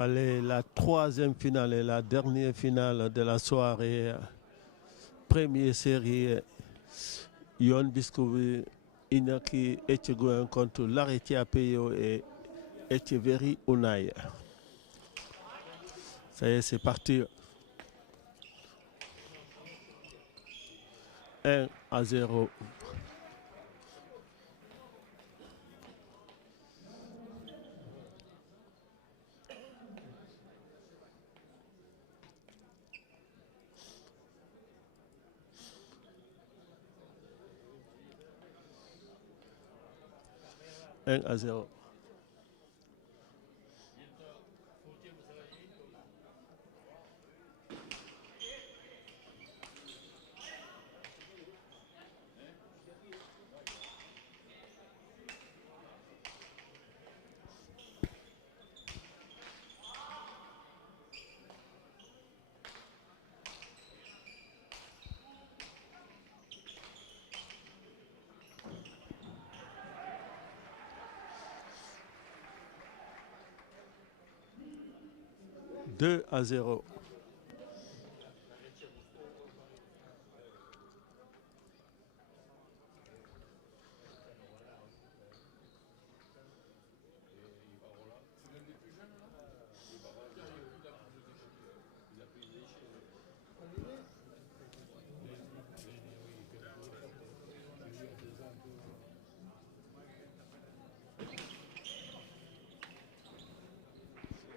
Allez, la troisième finale et la dernière finale de la soirée. Première série, Yon Discovery, Inaki Etchegoyen contre Lareti Apeyo et Etcheveri Unai. Ça y est, c'est parti. 1-0. Un à 0. Deux à 0.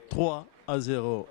Trois à 0.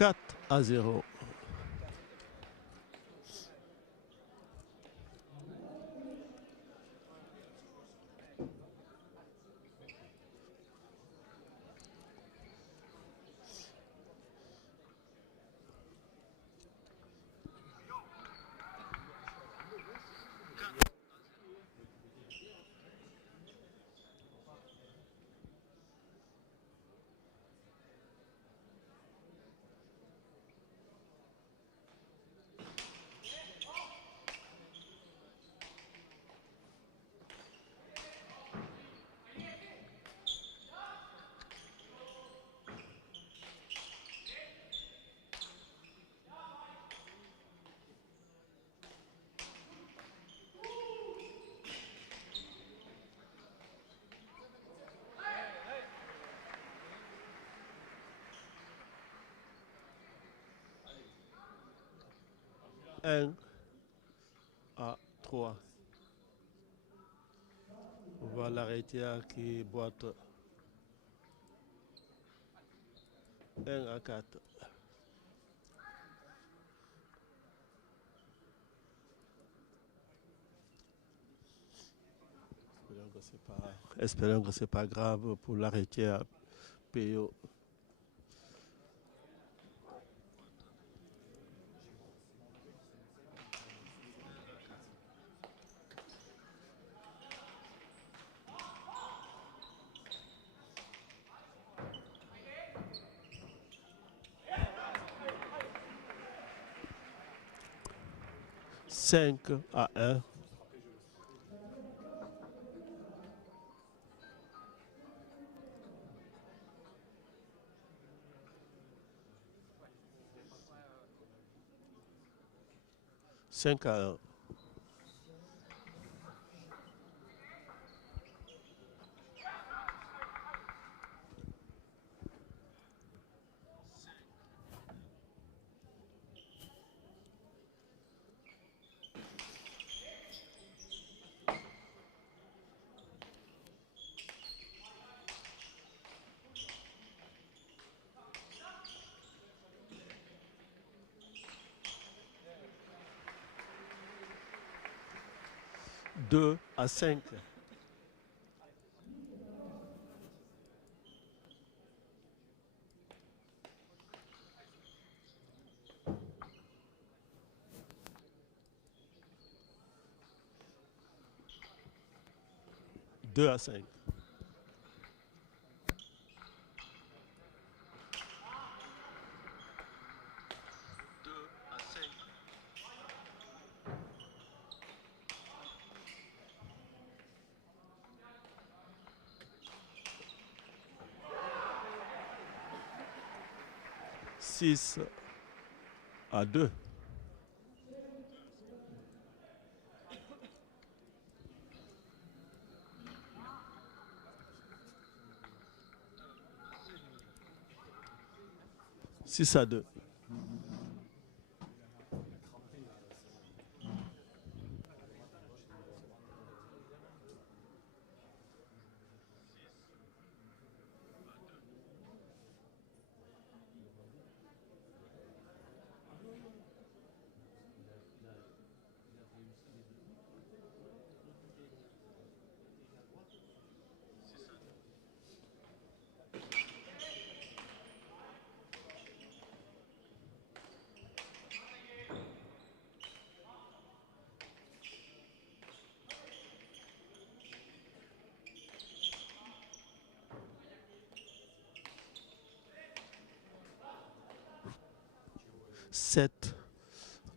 Quatre à 0. Un à 3. On voit l'arrêter qui boite. 1 à 4. Espérons que ce n'est pas grave pour l'arrêter à PO. Cinq à 1. Cinq à 1. 2-5. 2-5. 6-2. 6-2.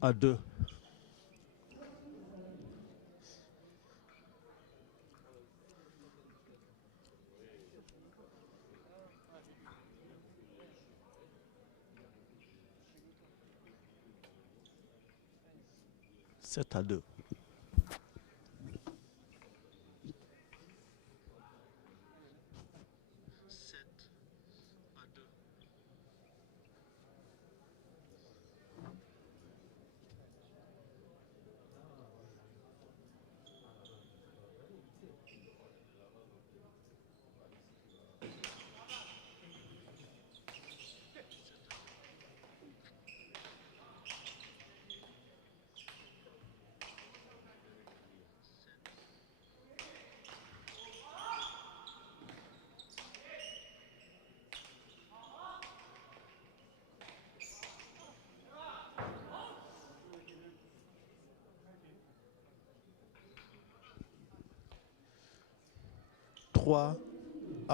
7-2. 7-2.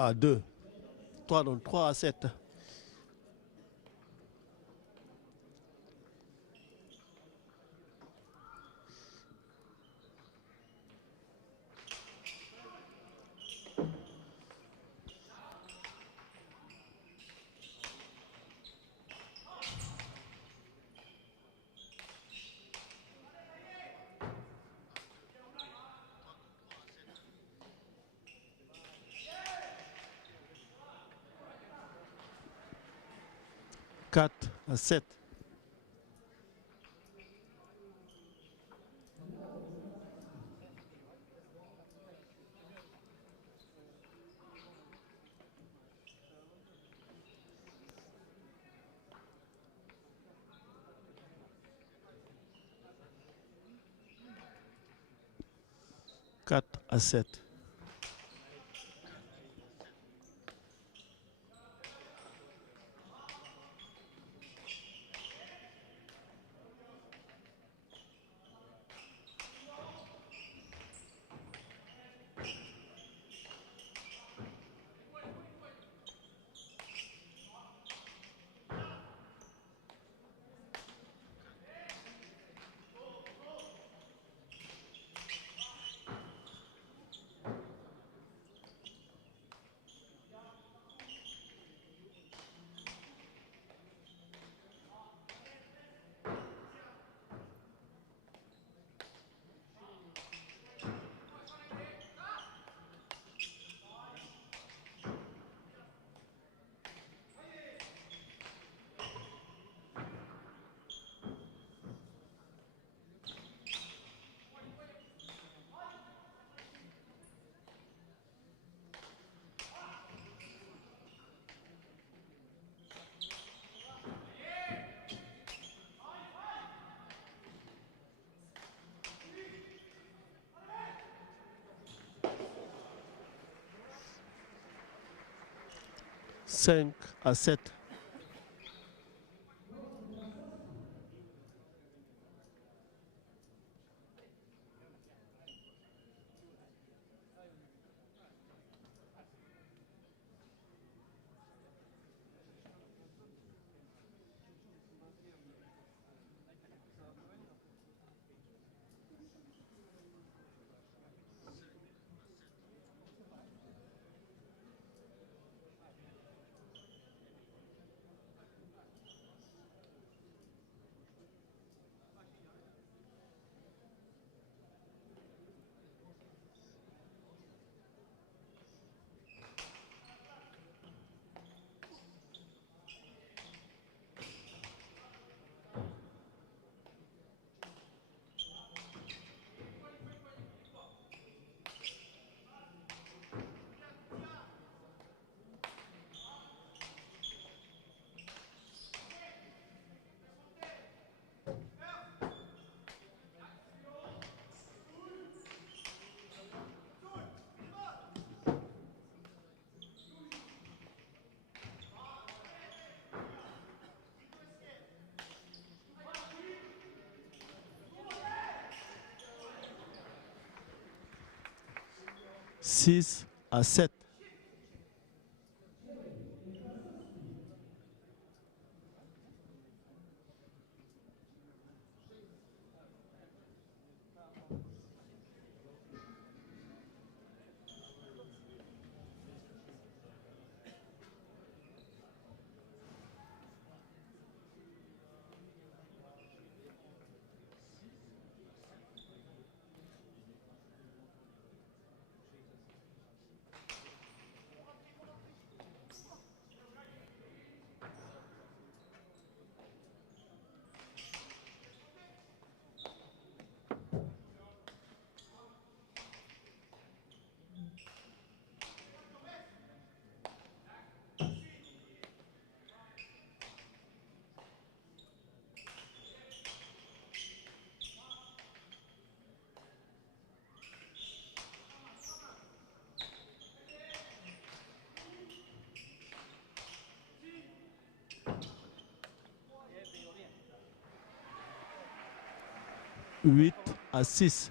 3-2. 3-7. 4-7. 4-7. 4-7. 5-7. Six à 7. Huit à 6.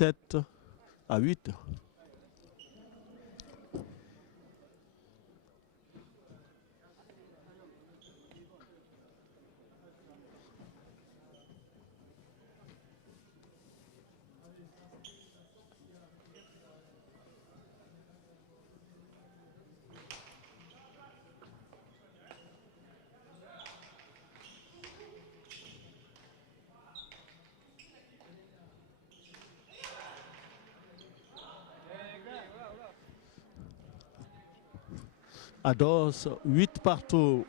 Sept à 8. Ados, 8 partout.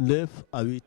9-8.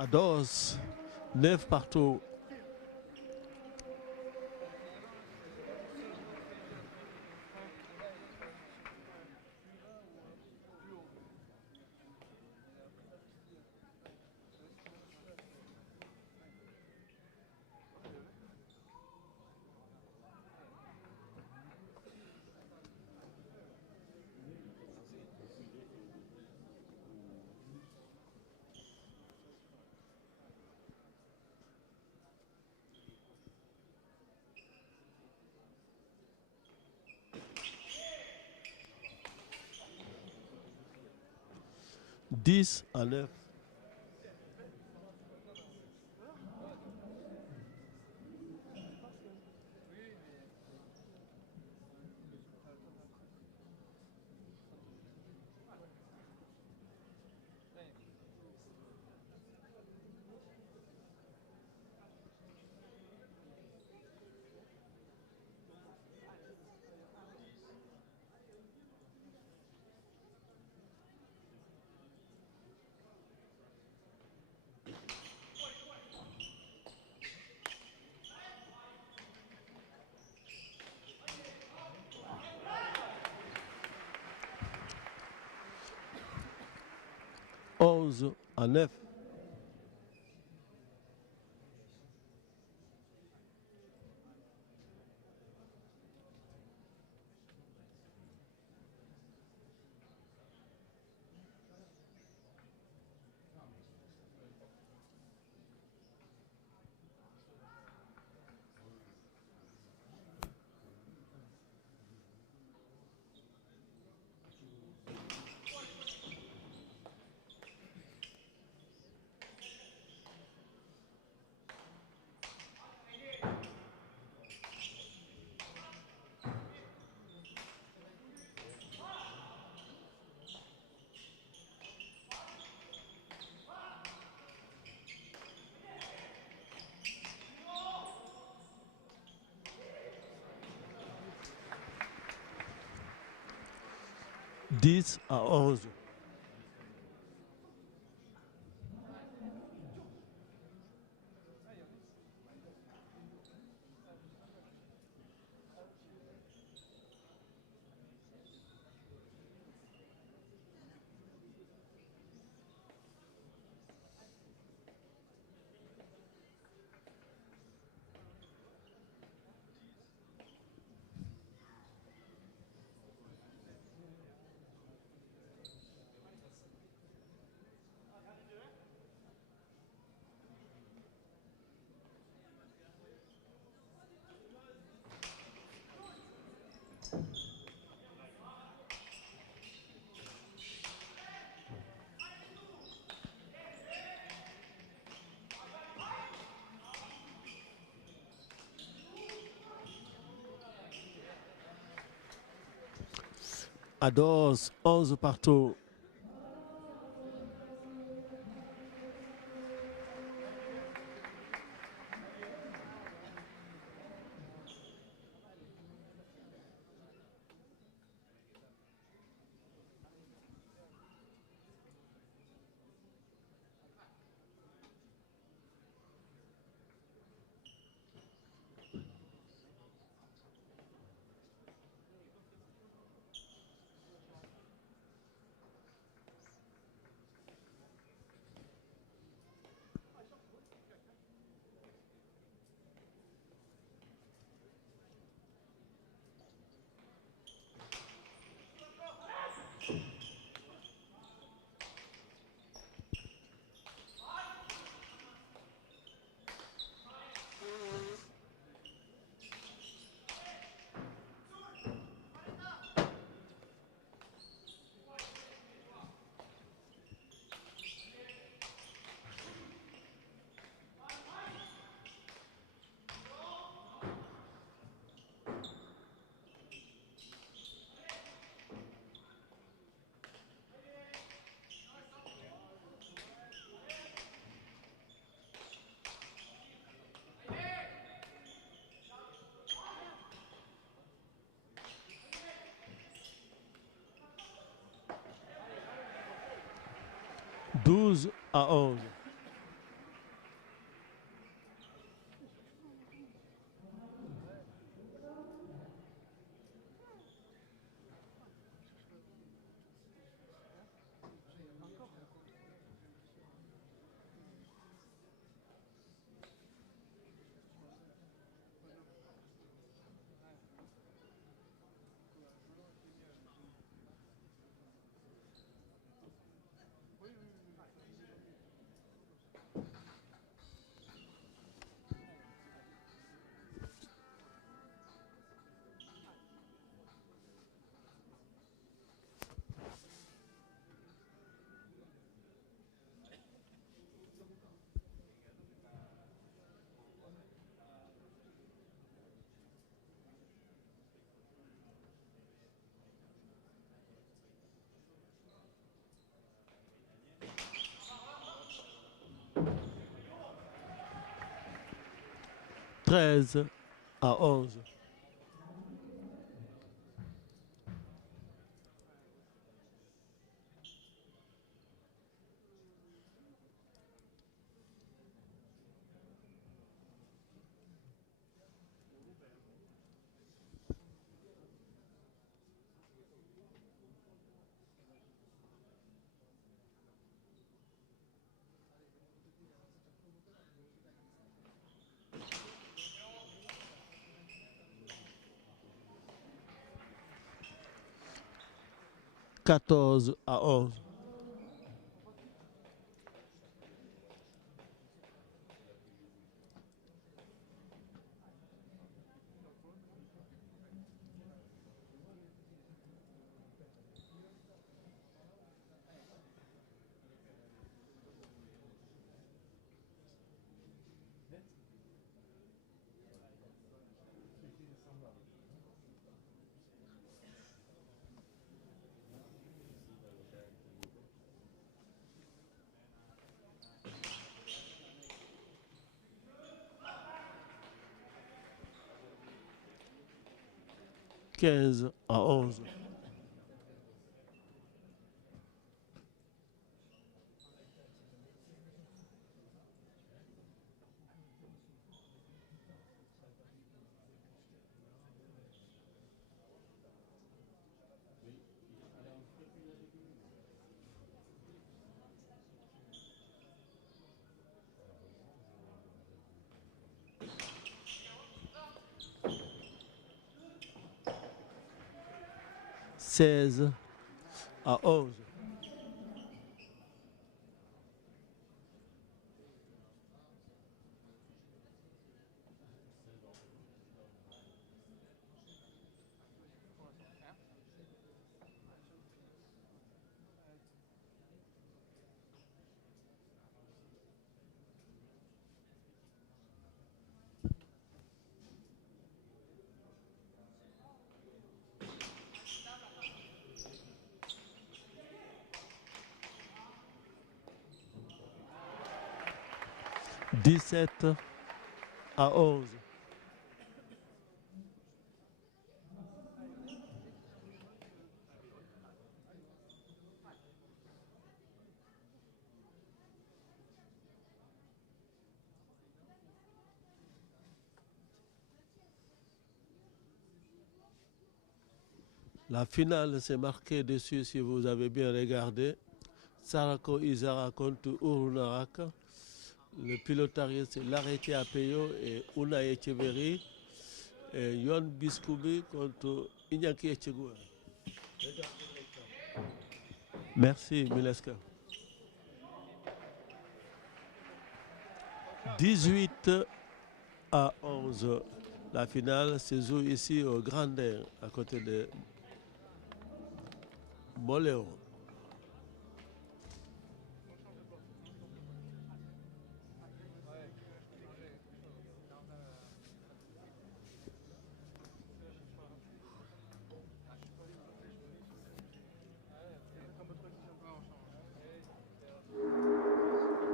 À 12, 9 partout. Dix à 9. Onze à 9. Dix à 11. À 12, 11 partout. 12-11. Treize à 11. Quatorze à 11. Quinze à 11. Seize à 11. Dix-sept à 11. La finale s'est marquée dessus si vous avez bien regardé. Sarako Izara contre Urunarak. Le pilotarié, c'est l'arrêté à Peyo et Una Echeverry. Et Yon Biskoubi contre Iñaki Echegua. Merci, Mileska. 18 à 11. La finale se joue ici au Grand Air, à côté de Moléon.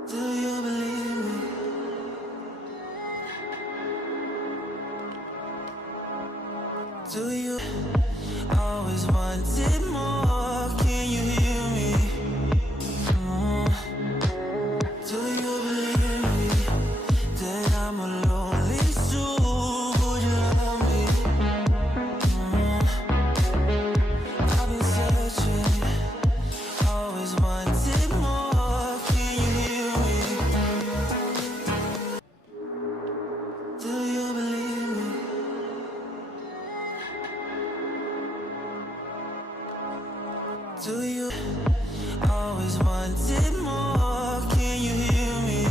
Do you believe me? Do you always wanted more? Can you hear me? Do you always wanted more? Can you hear me?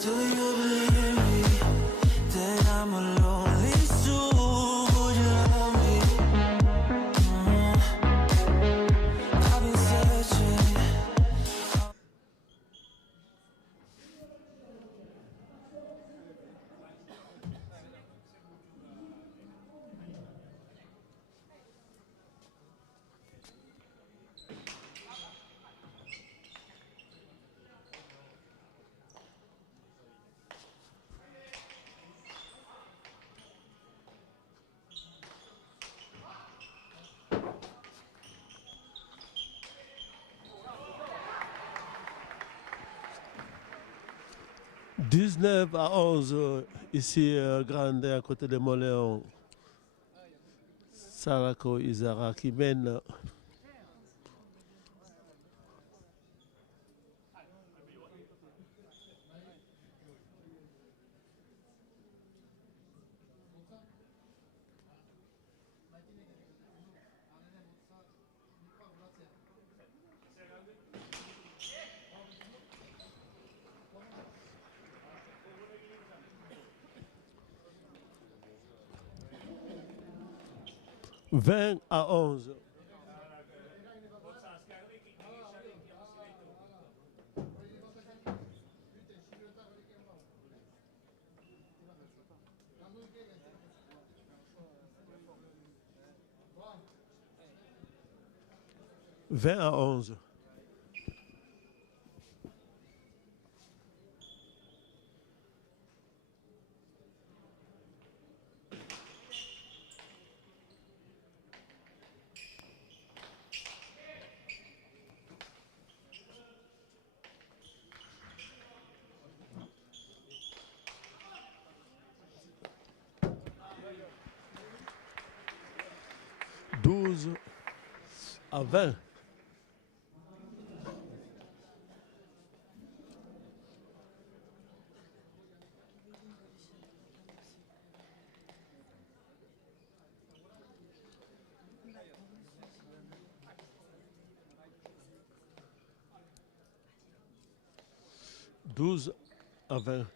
Do you believe me that I'm a lonely soul? Would you love me? I've been searching. « 19-11 ici, Grande, à côté de Moléon. Sarako Izara qui mène. « 20-11. » « 20-11. » 12-20. « 12-20. »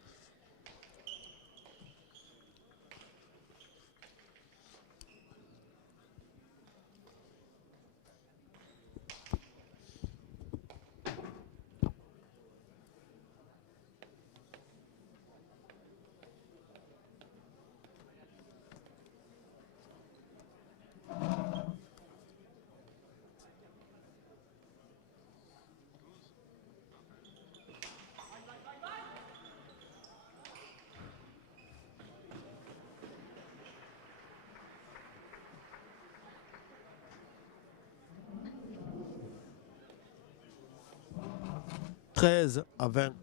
13-20.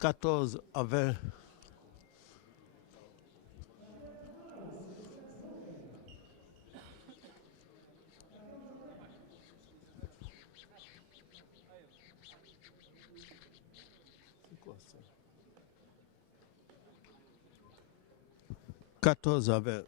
14-20. 14-20.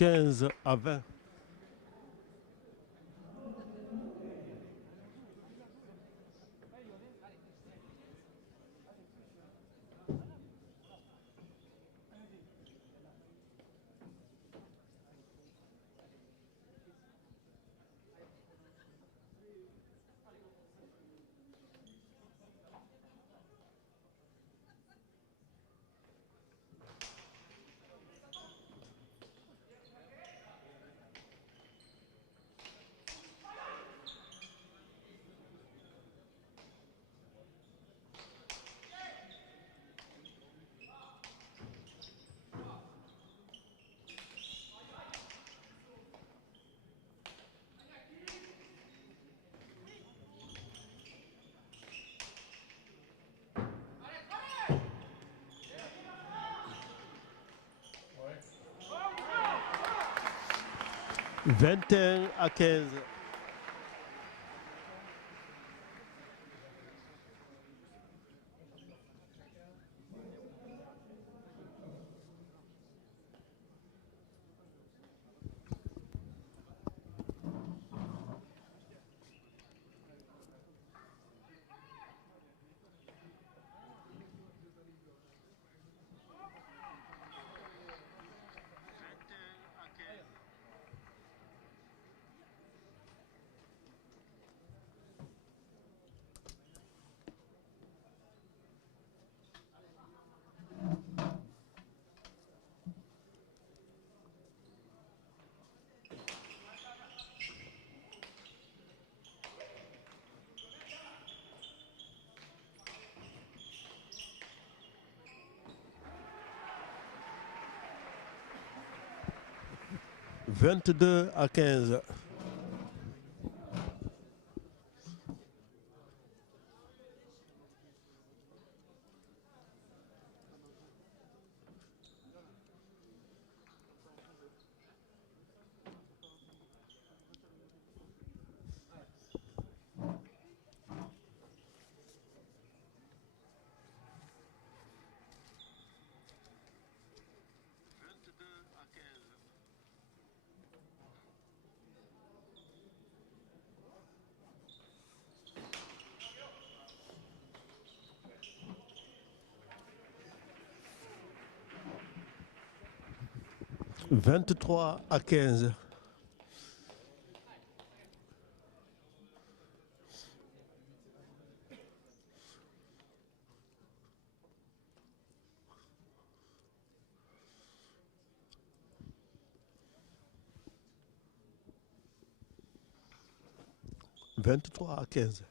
15-20. 15 21-15. « 22-15. « 23-15. » « 23-15. » «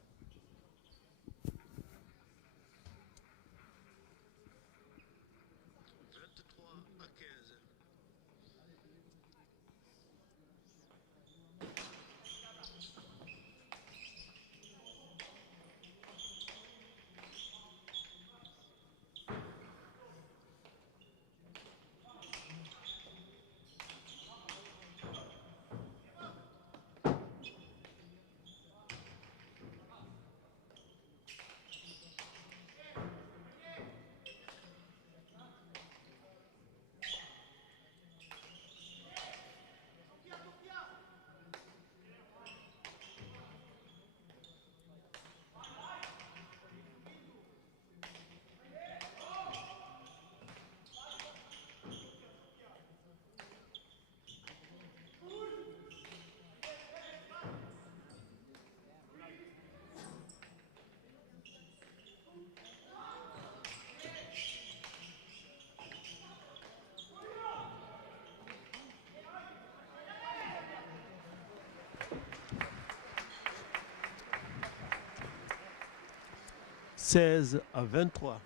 16-23. »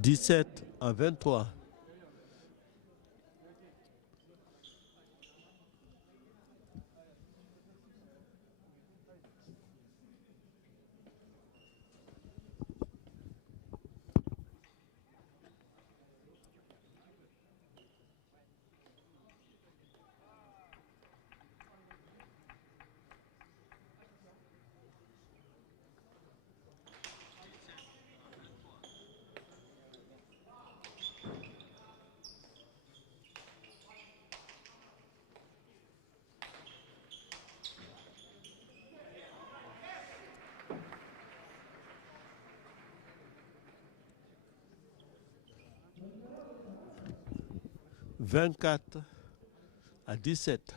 « 17-23. » 24 à 17.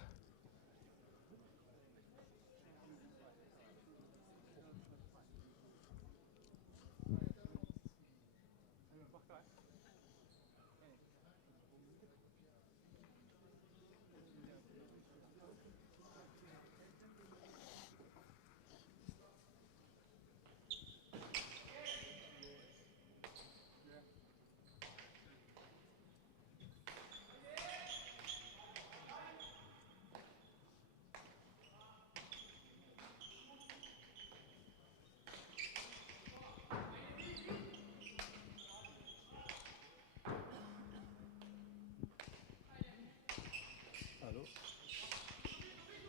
Allô?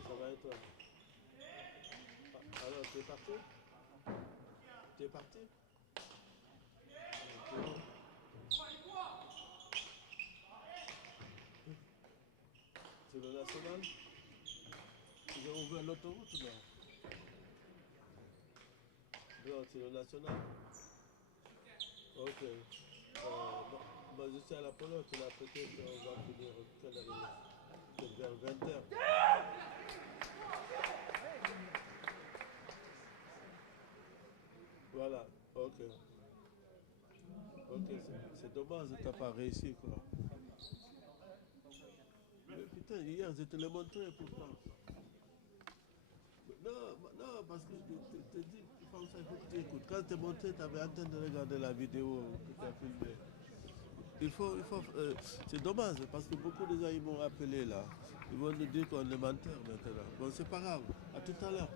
Ça va et toi? Alors, tu es parti? Tu es parti? C'est le national? Ils ont ouvert l'autoroute ou non? Non, c'est le national? Ok. Bon, moi je suis à la Pologne, là peut-être on va finir quelle heure? C'est vers 20h. Voilà, ok. Ok, c'est dommage que tu n'as pas réussi quoi. Mais putain, hier je te l'ai montré pourtant. Non, non, parce que je te dis, il faut que tu écoutes. Quand je t'ai montré, tu avais en train de regarder la vidéo que tu as filmée. C'est dommage parce que beaucoup de gens ils m'ont appelé là. Ils vont nous dire qu'on est menteur maintenant. Bon, c'est pas grave. À tout à l'heure.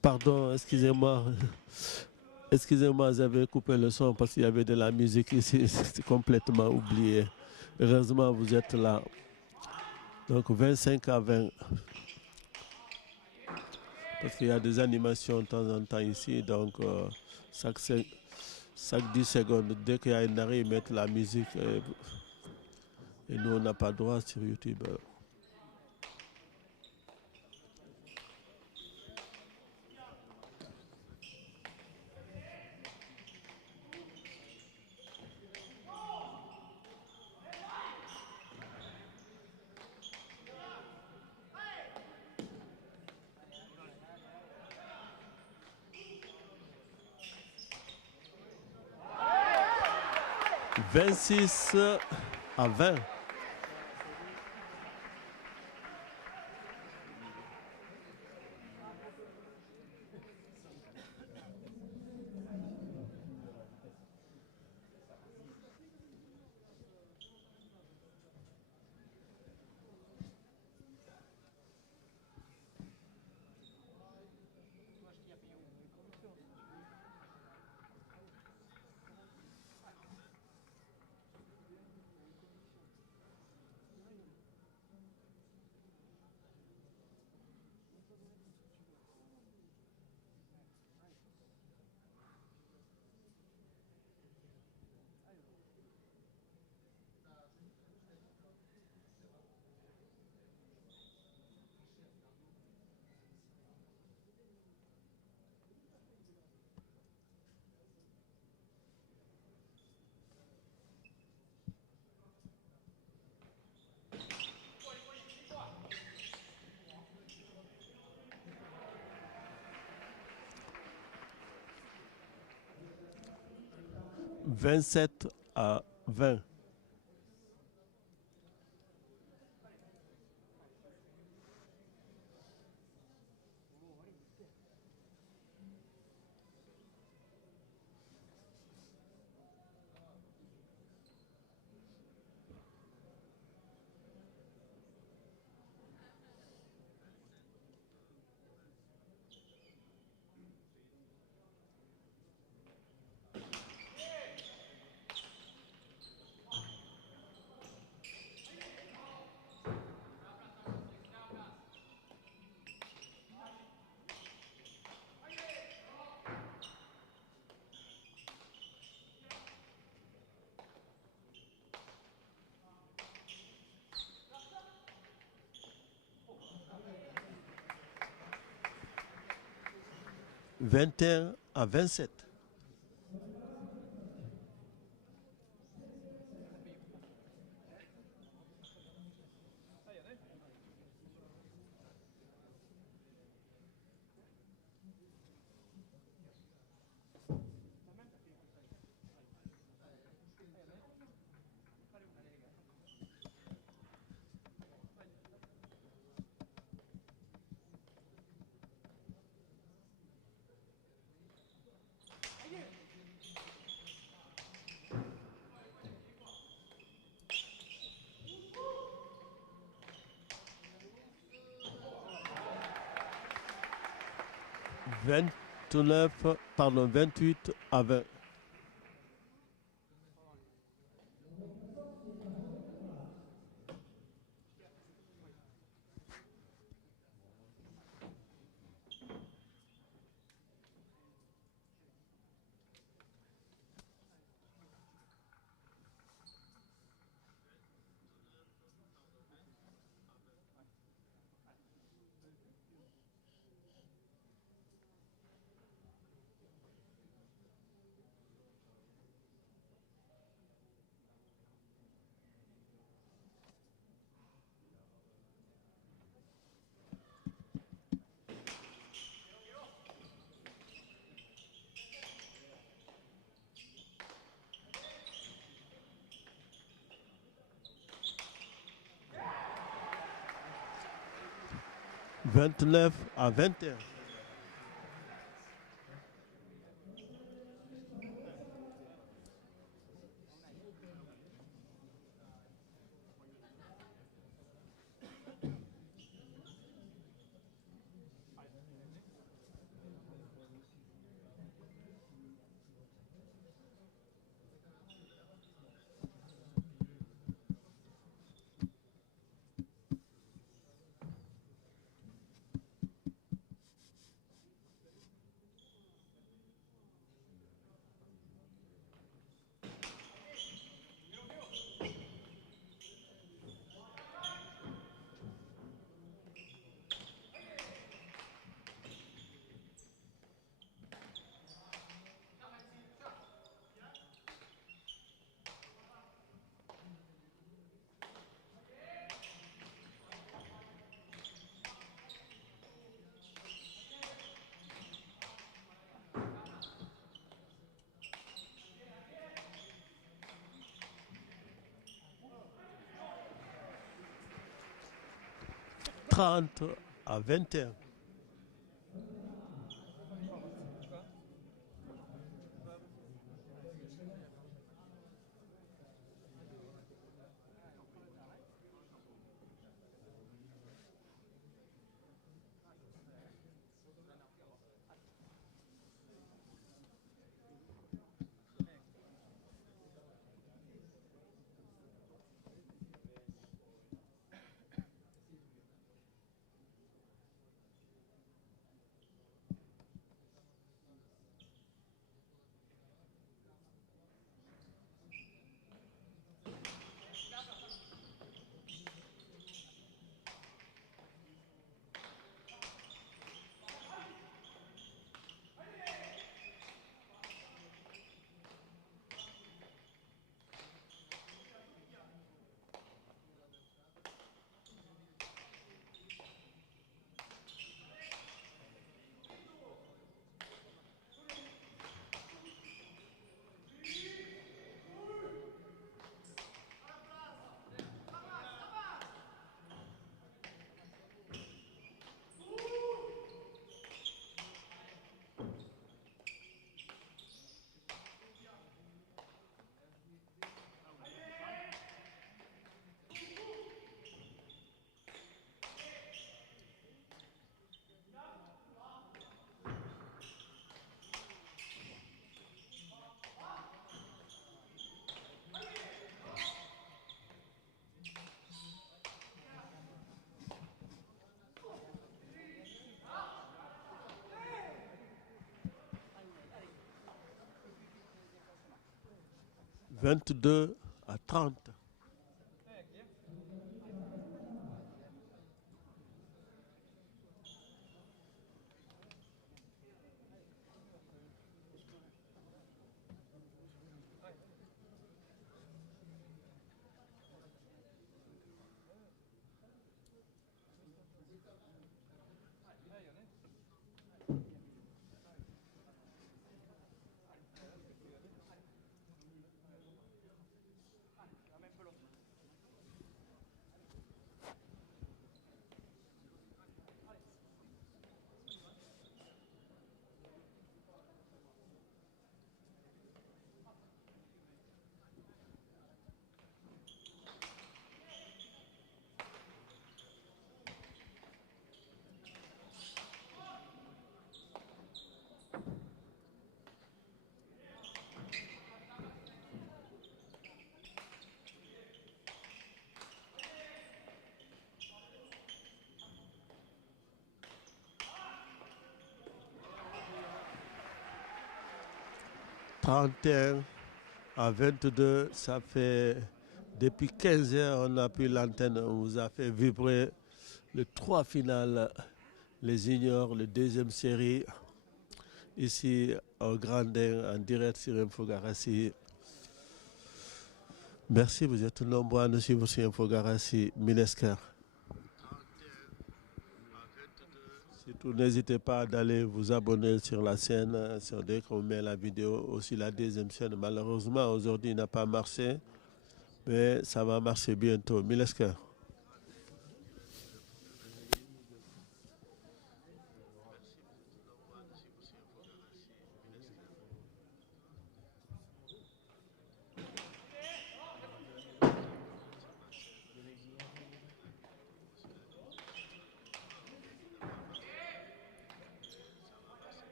Pardon, excusez-moi. Excusez-moi, j'avais coupé le son parce qu'il y avait de la musique ici. C'est complètement oublié. Heureusement, vous êtes là. Donc 25 à 20. Parce qu'il y a des animations de temps en temps ici. Donc chaque, chaque 10 secondes, dès qu'il y a un arrêt, ils mettent la musique. Et nous, on n'a pas droit sur YouTube. 26 à 20. « 27 à 20. « 21 à 27. » 29, pardon, 28 à 20. « 29 à 21. » 30 à 21. « 22 à 30. « 31 à 22, ça fait depuis 15 heures, on a pris l'antenne, on vous a fait vibrer les 3 finales, les juniors, les deuxième série, ici au Grandin, en direct sur Infogarassi. Merci, vous êtes nombreux à nous suivre sur Infogarassi, Minesker. Surtout, n'hésitez pas d'aller vous abonner sur la chaîne, dès qu'on met la vidéo, aussi la deuxième chaîne. Malheureusement, aujourd'hui, il n'a pas marché, mais ça va marcher bientôt. Milesker.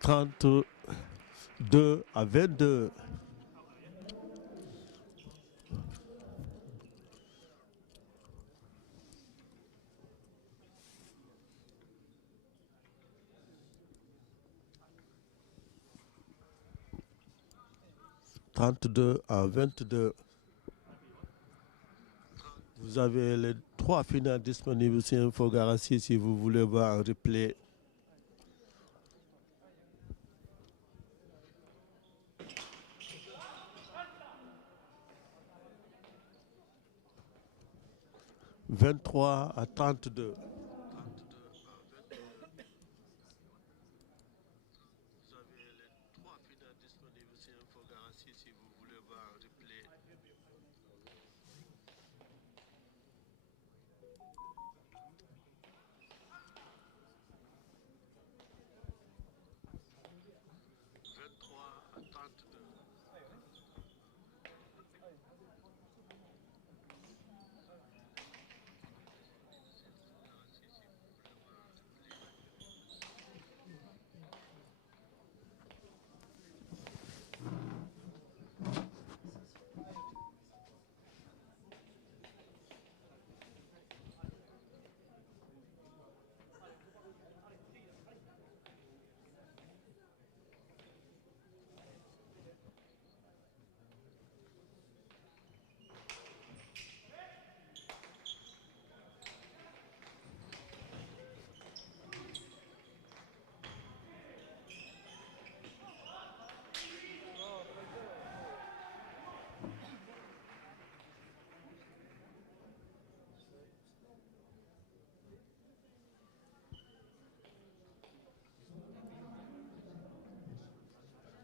« 32 à 22. « 32 à 22. Vous avez les 3 finales disponibles sur Infogarassi si vous voulez voir un replay. 23-32. Vous avez les trois finales disponibles sur Infographie si vous voulez voir un replay.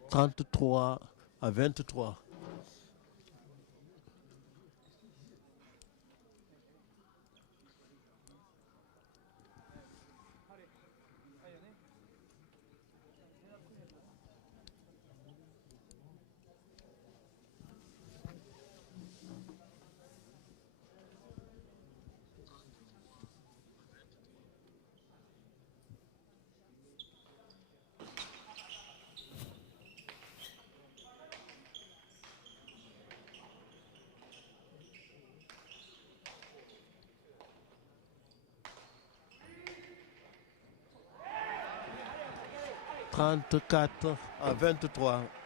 « 33-23. 34-23. «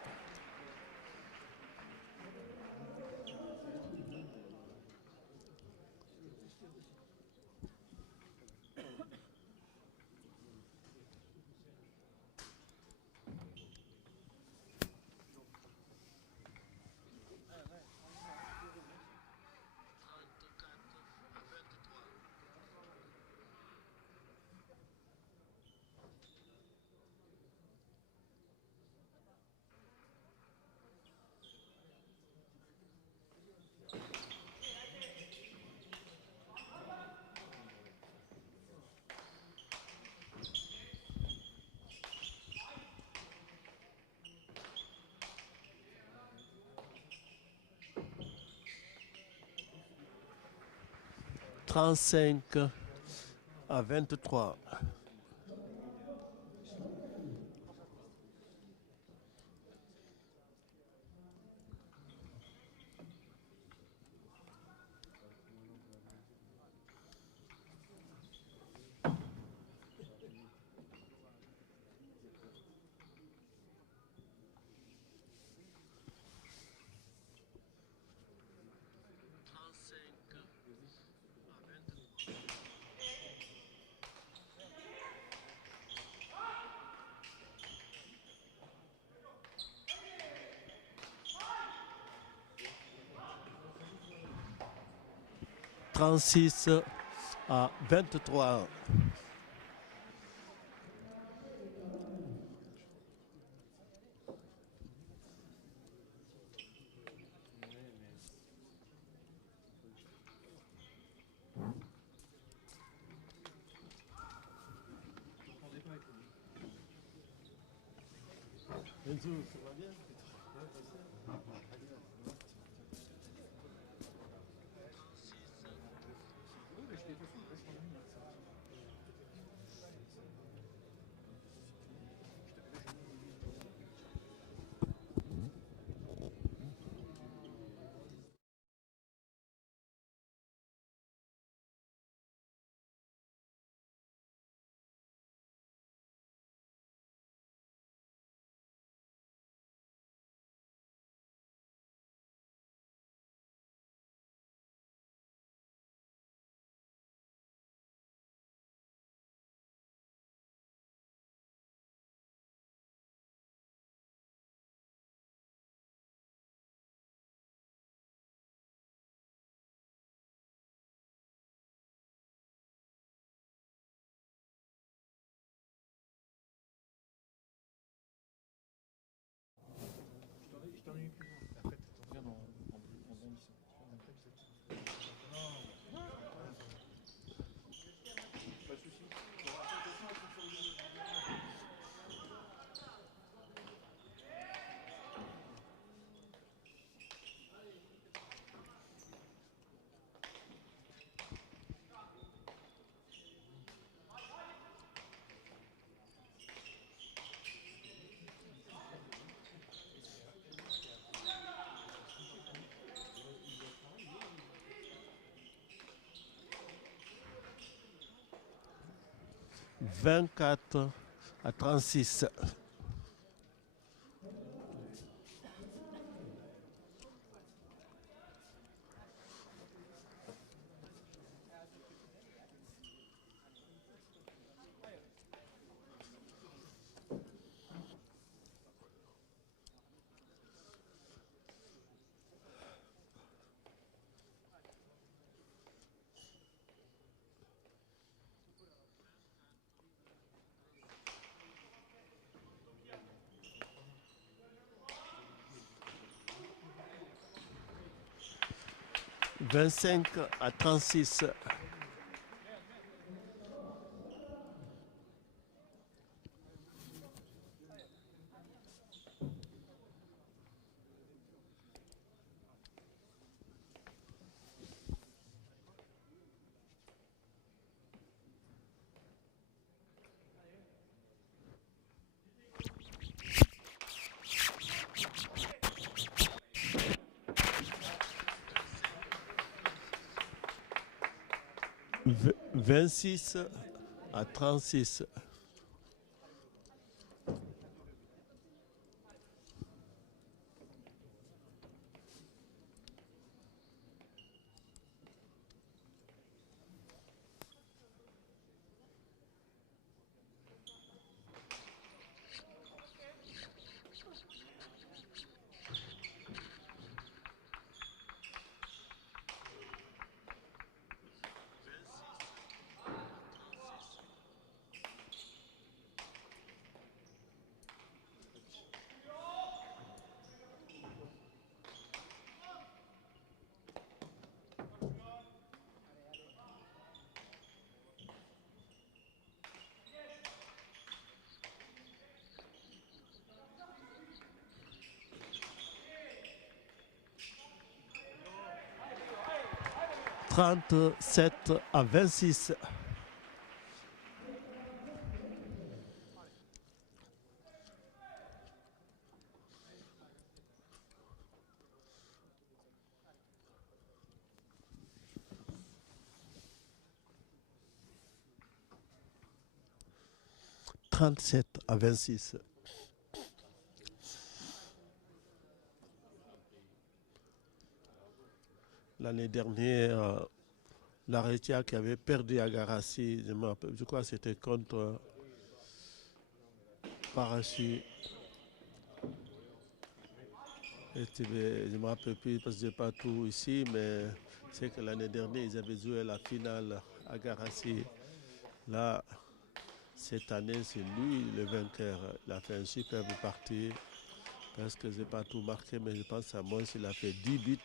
35-23. 36-23. Enzo, ça va bien? 24-36. « 25-36. « 26-36. » 37-26. « 37-26. » L'année dernière, l'Aretia qui avait perdu à Garassi, je crois que c'était contre Parachi. Je ne me rappelle plus parce que je n'ai pas tout ici, mais c'est que l'année dernière, ils avaient joué la finale à Garassi. Là, cette année, c'est lui le vainqueur. Il a fait un superbe partie. Parce que je n'ai pas tout marqué, mais je pense à moi, il a fait 10 buts.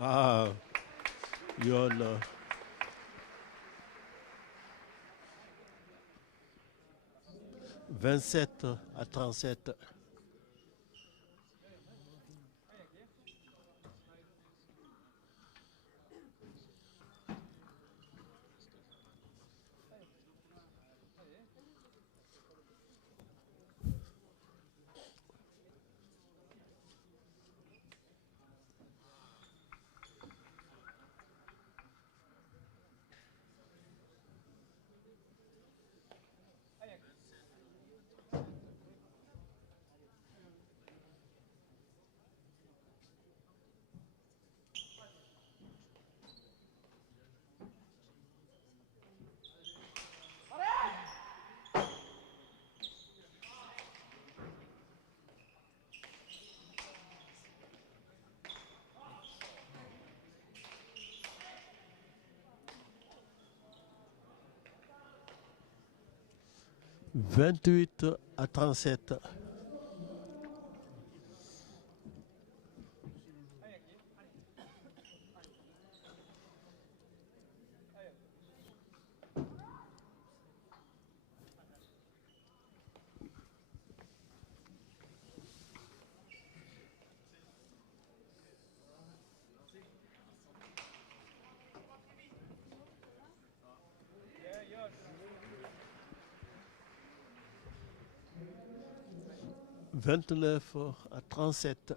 Ah, Yon. 27-37. « 28-37. » « 29-37. »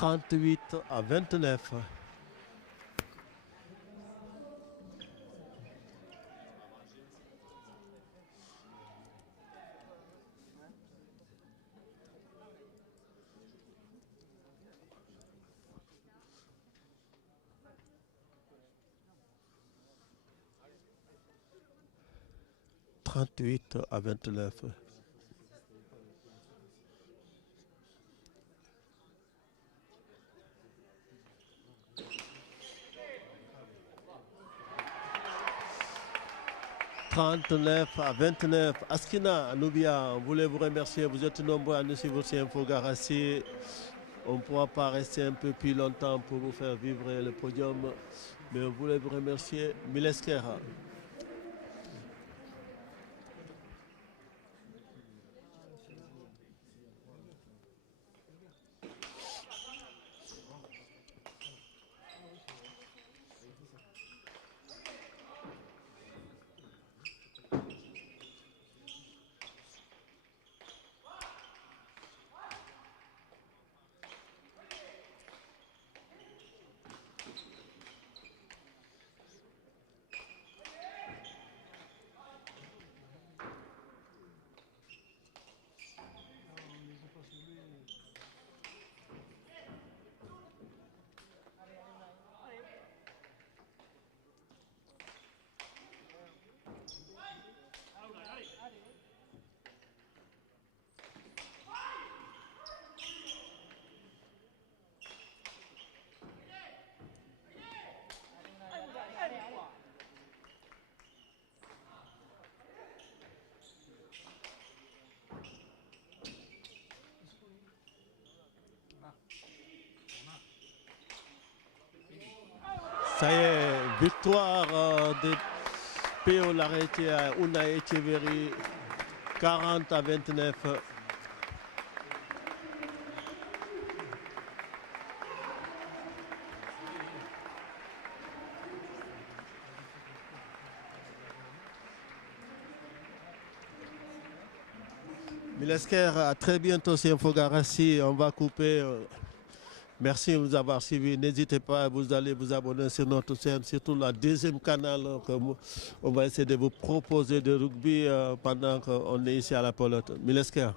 38-29. « 38-29. « 39-29. Askina, Nubia, on voulait vous remercier. Vous êtes nombreux à nous suivre sur Infogarassi. On ne pourra pas rester un peu plus longtemps pour vous faire vivre le podium. Mais on voulait vous remercier. Mileskera. Ça y est, victoire de P.O. Larrêté à Unai Echeverry, 40-29. Milesker, à très bientôt sur Infogarassi. On va couper. Merci de nous avoir suivis. N'hésitez pas à vous aller vous abonner sur notre chaîne, surtout la deuxième canal. On va essayer de vous proposer de rugby pendant qu'on est ici à la pelote. Milesker.